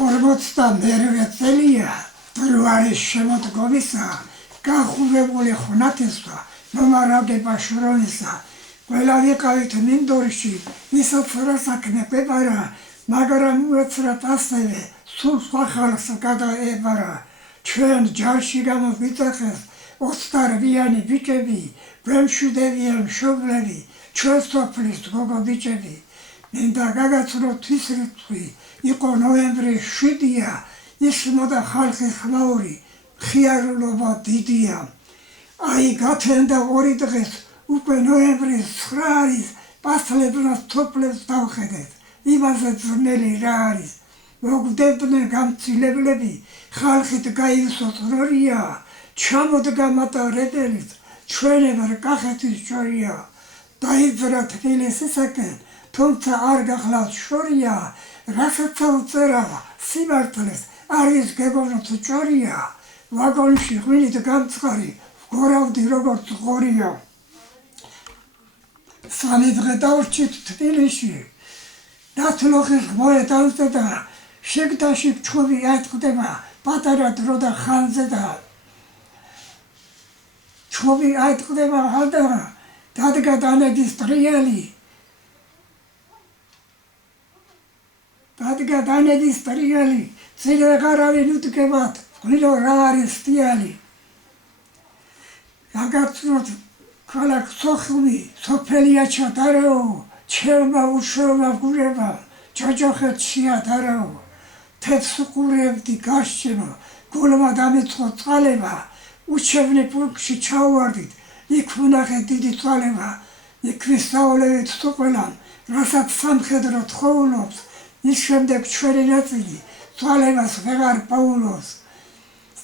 42 წელია ფებრუარის შემოდგომისა გახურებული ხუნათესვა მომარაგება შრომისა ყველა ვიყავით მინდორში ვისაც რასაქმე გვეპარა მაგრამ უეცრად ასევე სულ სხვა ხალხს გადაებარა ჩვენ ჯარში გამოგვიძახეს 28-იანი ბიჭები გვემშვიდებიან მშობლები ჩვენ სოფლის გოგო ბიჭები მინდა გაგაცნო თვის რიცხვი იყო ნოემბრის 7-ია ისმოდა ხალხის ხმაური ხიარულობა დიდია აი გათენდა 2 დღეს უკვე ნოემბრის 9 არის პასლებნას თოფლებს დავხედეთ იმაზე ძნელი რა არის მოგვდებდნენ გამცილებლები ხალხით გაივსოთ რორია ჩამოდგა მატარებელით ჩვენებარ კახეთის შორია დაიძრა თბილისისაკენ თუმცა არ გახლავთ შორია რასაც უწერა სიმართლეს არის გეგონოთ ჭორია ვაგონში ღვინით გამწყარი ვგორავდი როგორც ღორია სამი დღე დავრჩით თბილისში დათლოხის ღმოე დავწერა შეგდაში ჩხუბი ატყდება პატარა დრო და ხანზე და ჩხუბი ატყდება ხანდა დადგა დანედის ტრიალი დადგა დანედის ტრიალი წილე ღარავინ უტკებათ ღვინო რა არის სტიალი აგაცნოთ ქალაქ სოხუმი სოფელია ჩატარეო ჩემმა უშოვმა გურება ჯოჯოხეთ შეატარეო თეთრ ყურებდი გაშჩენო გულმა დამეწყო წყალება უჩევნე პურკში ჩავვარდით იქ ვნახე დიდი წყალება იქ ვისწავლეთ სუყველან რასაც სამხედრო თხოვლობს ის შემდეგ ჩვენი ნაწილი წყალებას ვეღარ პაულობს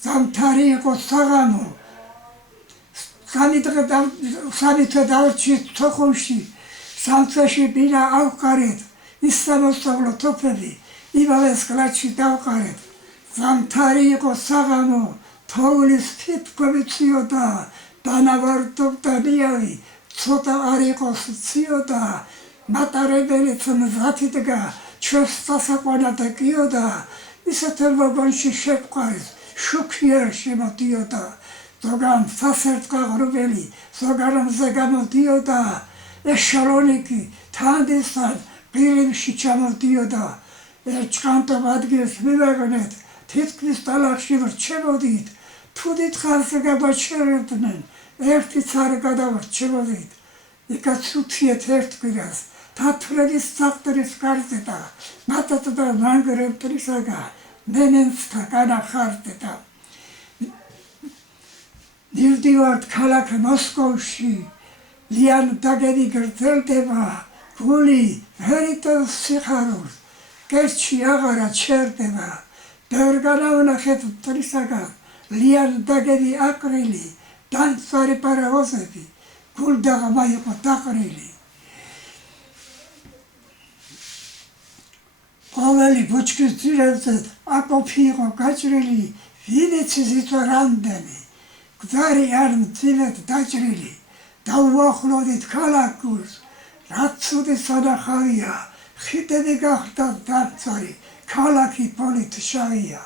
ზამთარი იყო საღამო სამი თვე დავრჩით სოხუმში სამთვეში ბინა ავყარეთ ის სამოსწავლო თოფები იმავეს კლასში დავყარეთ ზამთარი იყო საღამო თოვლის ფიფკვები ციოდა დანავარდობდა ნიავი ცოტა არ იყოს ციოდა მატარებელიც მზათი დგა ჩვენს სასაყვანად გიოდა ისეთერ ვაგონში შეგვყარეს შუქიერ შემოდიოდა ზოგან სასერწყაღრუბელი ზოგანზე გამოდიოდა ეშალონიკი თანდისთან ყირიმში ჩამოდიოდა ერჭყანტობ ადგილს მივაგნეთ თითქმის ტალახში ვრჩებოდით თუ დიდხანს გაბაჩერებდნენ ერთიც არ გადავრჩებოდით იქაც უთიეთ ერთ კვირას თათრების საფტრის გარდედა მატატა მანგრევტრისაგა მენენსთა განახარდედა მივდივართ ქალაქ მოსკოვში ლიან დაგები გრძელდება გული ვერიტოს სიხარულს კერჩი აღარა ჩერდება ბევრ განავნახეთ მტრისაგან ლიან დაგები აკრილი დამწვარი პარაოზები გულდაღმა იყო დაყრილი ყოველი ბუჩქის ძირებზე აკოფი იყო გაჭრილი ვინც იცოდა რამდენი გზარი არ მძიმედ დაჭრილი დაუახლოვდით ქალაქურს რაც ცუდი სანახავია ხიდები გახდა დამწვარი ქალაქი პოლით შავია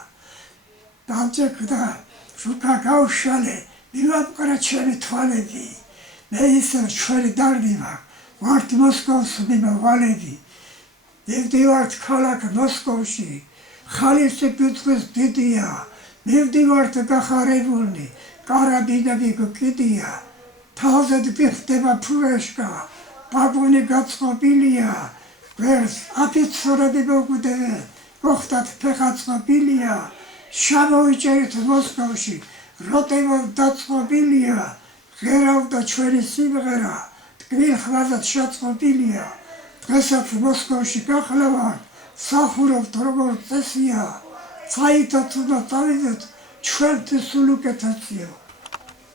დამჭექდა შუქა გავშალე მივამყრა ჩემი თვალები მე ისევ ჩვენი დარდიმა ვართ მოსკოვს მიმოვალები მივდივართ ქალაქ მოსკოვში ხალისი კითხვის დიდია მივდივართ გახარებულნი კარაბინები გკიდია თავზედ გიხდება ფურეშკა ბაგონი გაწყობილია გვერდს აფიცრები მოგვდევენ მოხდათ ფეხა წყობილია შემოვიჭერით მოსკოვში როტევა დაწყობილია ღერავდა ჩვენი სიმღერა ტკბილ ხმაზად შეწყობილია დღესაც მოსკოვში გახლავართ სახურავთ როგორც წესია საითაც უნდა წავიდეთ ჩვენთვის სულ უკეთესია